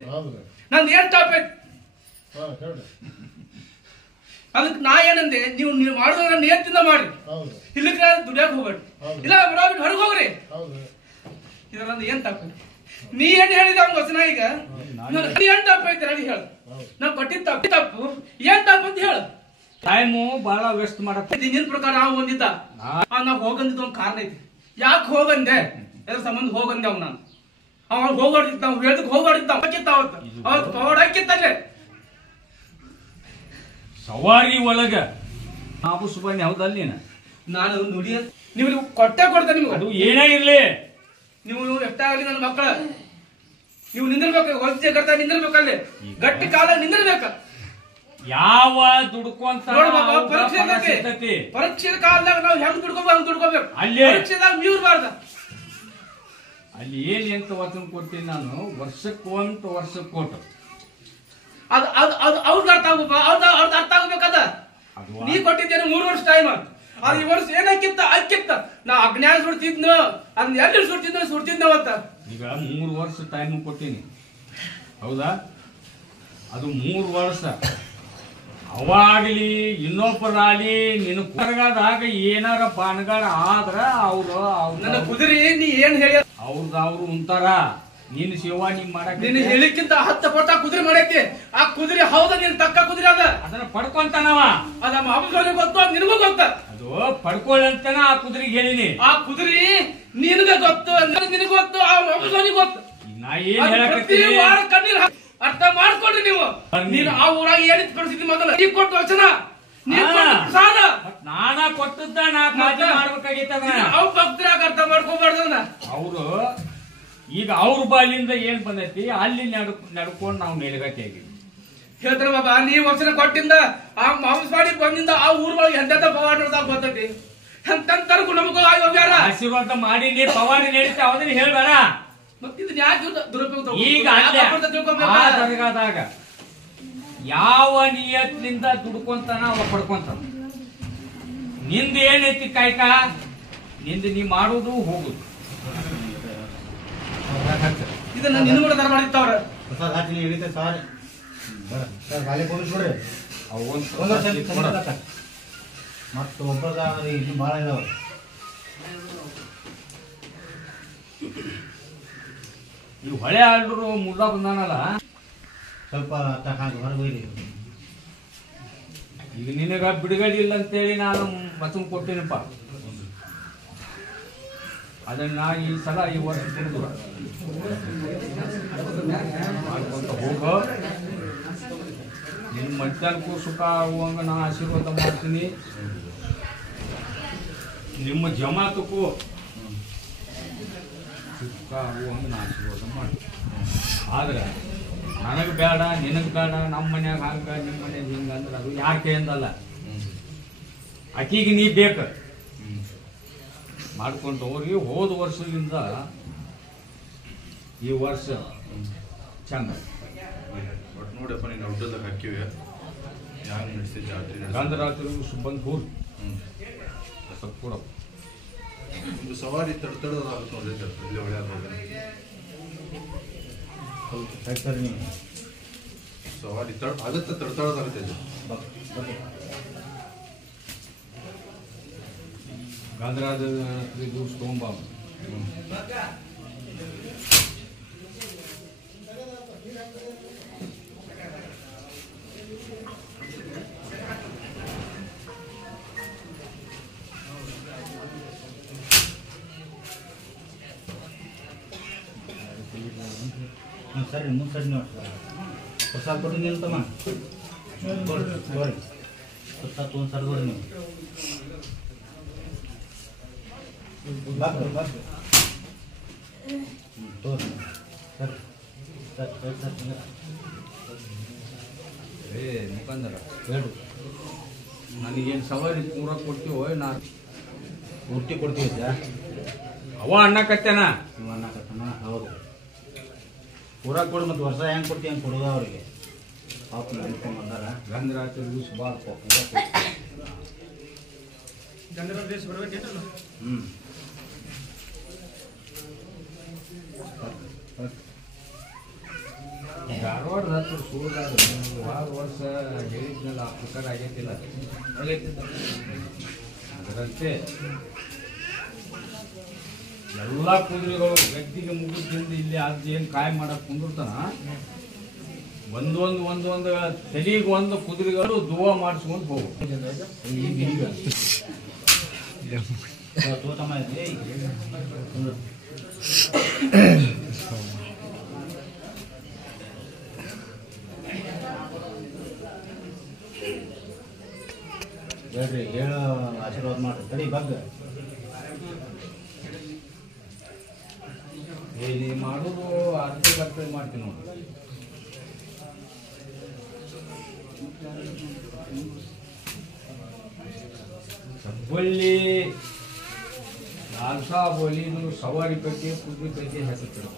ನಂದು ಏನ್ ಟಾಪ್ ಐತಿ ಅದಕ್ಕೆ ನಾ ಏನಂದೆ, ನೀವು ಮಾಡೋದ್ರ ನಿಯತ್ತಿಂದ ಮಾಡ್ರಿ, ಇಲ್ಲಕ್ಕೆ ದುಡಿಯಾಕ ಹೋಗ್ಬೇಡ್ರಿ, ಇಲ್ಲ ಬಿಟ್ಟು ಹೊರಗೆ ಹೋಗ್ರಿ. ಇದ್ರಂದ ಏನ್ ತಪ್ಪ? ನೀ ಏನ್ ಹೇಳಿದ ಅವ್ನ ವಚನ ಈಗ ಏನ್ ತಪ್ಪ ಐತಿ ಹೇಳಿ ಹೇಳು. ನಾ ಕೊಟ್ಟಿದ್ದ ತಪ್ಪು ಏನ್ ತಪ್ಪು ಅಂತ ಹೇಳು. ಟೈಮು ಬಹಳ ವೇಸ್ಟ್ ಮಾಡಕ್ ನಿನ್ ಪ್ರಕಾರ ನಾವು ಒಂದಿದ್ದ ನಾವ್ ಹೋಗಂದಿದ್ದ ಒಂದ್ ಕಾರಣ ಐತಿ. ಯಾಕೆ ಹೋಗಂದೆ? ಎದ್ರ ಸಂಬಂಧ ಹೋಗಂದೆ ಅವ್ ನಾನು. ಅವ ಹೋಗಾಡಿದ್ದ, ನಾವು ಹೇಳ್ದಕ್ ಹೋಗಾಡಿದ್ದ ಅವತ್ತು ಪವಾಡ ಹಾಕಿತ್ತಲ್ಲೇ ಸವಾರಿ ಒಳಗ ನಾವು ಸುಬಾನಿ ಹೌದಲ್ಲ ನಾನು ನುಡಿಯ ನೀವು ಕೊಟ್ಟೆ ಕೊಡ್ತೇನೆ ನಿಮ್ಗೆ. ಅದು ಏನೇ ಇರ್ಲಿ, ನೀವು ಎಷ್ಟಾಗಲಿ ನನ್ನ ಮಕ್ಕಳ ನೀವು ನಿಂದಿರ್ಬೇಕು, ಹೊಲಸೆ ಕರ್ತ ನಿಂದಿರ್ಬೇಕಲ್ಲಿ ಗಟ್ಟಿ ಕಾಲ ನಿಂದಿರ್ಬೇಕ. ಯಾವ ದುಡ್ಕೊಂತ ಪರೀಕ್ಷೆ ಕಾಲದಾಗ ನಾವು ಹೆಂಗ್ ದುಡ್ಕೋಬೇಕು ಹಂಗ್ ದುಡ್ಕೋಬೇಕು. ಅಲ್ಲಿ ಪರೀಕ್ಷೆದಾಗ ಮೀರ್ಬಾರ್ದ. ಅಲ್ಲಿ ಏನ್ ಎಂತ ವಚನ ಕೊಡ್ತೀನಿ ನಾನು, ವರ್ಷಕ್ಕೊಂಟು ವರ್ಷಕ್ಕೆ ಕೊಟ್ಟು ಅದು ಅದು ಅದು ಅವ್ರಿಗೆ ಅರ್ಥ ಆಗ್ಬೇಕು, ಅವ್ರದ್ದು ಅರ್ಥ ಆಗ್ಬೇಕದ. ನೀ ಕೊಟ್ಟಿದ್ದೇನೆ 3 ವರ್ಷ ಟೈಮ್, ಅದು ಈ ವರ್ಷ ಏನಾಕಿತ್ತ ಅಕ್ಕಿತ್ತ. ನಾ ಅಜ್ಞಾನ ಸುಡ್ತಿದ್ನು, ಅದನ್ನ ಎಲ್ಲಿ ಸುಡ್ತಿದ್ನವತ್ತ. ಈಗ 3 ವರ್ಷ ಟೈಮ್ ಕೊಟ್ಟಿನಿ ಹೌದಾ? ಅದು 3 ವರ್ಷ ಅವಾಗ್ಲಿ ಇನ್ನೊಬ್ಬರಾಗ್ಲಿ ನಿನ್ನ ಕೊರಗದಾಗ ಏನಾರ ಪಾನಗಾಡ ಆದ್ರ ಅವ್ರು ನನ್ನ ಕುದುರೆ ನೀ ಏನ್ ಹೇಳಿ ಅವ್ರು ಉಂತಾರ. ನಿನ್ನ ಸೇವಾ ನೀ ಮಾಡಕ್ ನಿನ್ನ ಹೇಳಿಕ್ಕಿಂತ 10 ಪಟ್ಟ ಕುದುರೆ ಮಾಡೈತಿ. ಆ ಕುದುರೆ ಹೌದ ನಿನ್ ತಕ್ಕ ಕುದುರೆ ಅದ, ಅದನ್ನ ಪಡ್ಕೊಂತಾನವ. ಅದ ಮಾಮೂಲಿ ಗೊತ್ತು, ನಿನಗೂ ಗೊತ್ತ. ಅದು ಪಡ್ಕೊಳ್ಳಂತಾನ ಆ ಕುದುರೆಗೆ ಹೇಳಿನಿ. ಆ ಕುದುರೆ ನಿನಗ ಗೊತ್ತು, ನಿನಗೂ ಗೊತ್ತು, ಆ ಮಾಮೂಲಿ ಗೊತ್ತು. ನಾ ಏನ್ ಹೇಳಕತ್ತೀನಿ ಕಣ್ಣೀರ್ ಅರ್ಥ ಮಾಡ್ಕೊಡ್ರಿ ನೀವು. ನೀನು ಆ ಊರಾಗ ಏನಿತ್ತು ಪರಿಸ್ಥಿತಿ ಮೊದಲ ನೀ ಕೊಟ್ಟು ವಚನ ಪ್ರಸಾದ ನಾನಾ ಕೊಟ್ಟದ್ದ ನಾ ಕಾಳಜಿ ಮಾಡ್ಬೇಕಾಗಿತ್ತ. ಅವ್ ಭಕ್ತರಾಗ ಅರ್ಥ ಮಾಡ್ಕೋಬಾರ್ದನ್ನ. ಅವರು ಈಗ ಅವ್ರ ಬಾಲಿಂದ ಏನ್ ಬಂದೈತಿ ಅಲ್ಲಿ ನಡ್ಕೊಂಡು ನಾವು ಮೇಲುಗಟ್ಟಿ ಆಗಿವಿ. ಹೇಳ್ತಾರ ಬಾಬಾ, ನೀ ವಚನ ಕೊಟ್ಟಿಂದ ಆ ಮಾಂಸವಾಡಿ ಬಂದಿಂದ ಆ ಊರೊಳಗೆ ಎಂತ ಪವಾಡ ನೋಡ್ದಾಗ ಬರ್ತೈತಿ. ಅಂತಂತರ್ಗು ನಮಗೂ ಆಯೋಗ್ಯಾರ ಆಶೀರ್ವಾದ ಮಾಡಿ ನೀ ಪವಾಡಿ ನಡೀತಾ ಅವನ್ನ ಹೇಳ್ಬೇಡ. ಇದನ್ನ ಯಾಕೆ ದುರುಪಯೋಗ ಈಗ ದರ್ಗಾದಾಗ ಯಾವ ನಿಯತ್ನಿಂದ ದುಡ್ಕೊಂತಾನ ಅವ ಪಡ್ಕೊಂತಾನ. ನಿಂದ ಏನೈತಿ ಕಾಯ್ಕ, ನಿಂದ ನೀ ಮಾಡುದು ಹೋಗುದು. ಇದನ್ನ ನಿನ್ನ ಕೂಡ ತರ ಮಾಡಿತ್ತವ್ರ ಮತ್ತ ಒಬ್ಬರದಾಗ್ರಿ ಇಲ್ಲಿ ಬಾಳ ಇದಾವ. ಈ ಹೊಳೆ ಆಡ್ರು ಮುಲ್ಲ ಬಂದಾನಲ್ಲ, ಸ್ವಲ್ಪ ಹೊರಗೆ ಈಗ ನಿನಗ ಬಿಡುಗಡೆ ಇಲ್ಲ ಅಂತೇಳಿ ನಾನು ವಚನ ಕೊಟ್ಟೇನಪ್ಪ. ಅದನ್ನ ಈ ಸಲ ಈ ವರ್ಷ ಮಾಡ್ಕೊಂತ ಹೋಗ. ನಿನ್ನ ಮಧ್ಯಾಹ್ನಕ್ಕೂ ಸುಖ ಆಗುವಂಗ ನಾ ಆಶೀರ್ವಾದ ಮಾಡ್ತೀನಿ. ನಿಮ್ಮ ಜಮಾತಕ್ಕೂ ಸುಖ ಆಗುವಂಗ ನಾ ಆಶೀರ್ವಾದ ಮಾಡ್ತೀನಿ. ಆದ್ರೆ ನನಗೆ ಬೇಡ, ನಿನಗೆ ಬೇಡ, ನಮ್ಮ ಮನ್ಯಾಗ ಹಂಗ ನಿಮ್ಮ ಮನ್ಯಾಗ ಹಿಂಗ ಅಂದ್ರೆ ಅದು ಯಾಕೆ ಅಂದಲ್ಲ. ಆಕಿಗೆ ನೀ ಬೇಕು ಮಾಡ್ಕೊಂಡು ಹೋಗಿ. ಹೋದ ವರ್ಷದಿಂದ ಈ ವರ್ಷ ಚಂದ ನೋಡಪ್ಪ, ನೀನು ಔಟದಾಗ ಹಾಕಿವಿ ಹ್ಯಾಂಗ ನಡೆಸಿ ಜಾತ್ರೆ ಗಂಧರಾತ್ರಿ ಸುಬ್ಬಂದ್ ಹೂರ್ ಕೂಡ ಒಂದು ಸವಾರಿ ತಡತಡದಾಗುತ್ತೆ ನೋಡ್ರಿ. ಇಲ್ಲಿ ಒಳ್ಳೆಯ ಸವಾರಿ ಆಗುತ್ತೆ, ತಡತಡದಾಗುತ್ತೆ. ಗಂಧರಾತ್ರಿ ದಿವಸ ತಗೊಂಬ. ಸರಿ ಸರಿ ನೋಡಿ ಪ್ರಸಾದ ಕೊಟ್ಟು ನಿಲ್ತಮ್ಮ ಪ್ರಸಾದ ಒಂದು ಸರಿ ನೋಡಿ ನೀವು ತೋರಿ ಸರಿ ಸರಿ ಸರಿ ಮುಖಂದರ ಹೇಳು. ನನಗೇನು ಸವಾರಿ ಪೂರ ಕೊಡ್ತೀವೋ ನಾ ಪೂರ್ತಿ ಕೊಡ್ತೀವಿ ಅವ ಅನ್ನಕತ್ತೇನ ನೀವು ಅನ್ನಕತ್ತನ. ಹೌದು, ಪೂರ ಕೊಡು. ಮತ್ತು ವರ್ಷ ಹೆಂಗೆ ಕೊಡ್ತೀವಿ ಹಂಗೆ ಕೊಡೋದು ಅವ್ರಿಗೆ. ಪಾಪ ನೆನ್ಸ್ಕೊಂಡು ಬಂದಾರ. ಗಂಧರಾತ್ರಿ ದಿವಸ ಬಾಳ ಧಾರವಾಡದ ಹತ್ರ ಸೂರ್ಯಾದ ವಾರ ವರ್ಷ ಹೇಳಿದ್ನಲ್ಲ ಆ ಪ್ರಕಾರ ಆಗೈತಿಲ್ಲ ಅದರಂತೆ ಎಲ್ಲ ಕುದುರೆಗಳು ಗದ್ದಿಗೆ ಮುಗಿದಿಂದ ಇಲ್ಲಿ ಅದು ಏನು ಕಾಯಿ ಮಾಡಕ್ ಕುಂದಿರ್ತಾನ ಒಂದೊಂದು ತಲೆಗೆ ಒಂದು ಕುದುರೆಗಳು ದುವಾ ಮಾಡಿಸ್ಕೊಂಡು ಹೋಗು ಹೇಳ್ರಿ ಹೇಳೋ ಆಶೀರ್ವಾದ ಮಾಡ್ರಿ ತಡಿ ಬಗ್ಗ ಇಲ್ಲಿ ಮಾಡೋದು ಅರ್ಧ ಮಾಡ್ತೀನಿ ನೋಡಿ ಸಬ್ಬಳ್ಳಿ ಲಾಲ್ಸಾ ಬೋಲಿದು ಸವಾರಿ ಪೈಕಿ ಕುದುರೆ ಪೈಕಿ ಹೆಸರು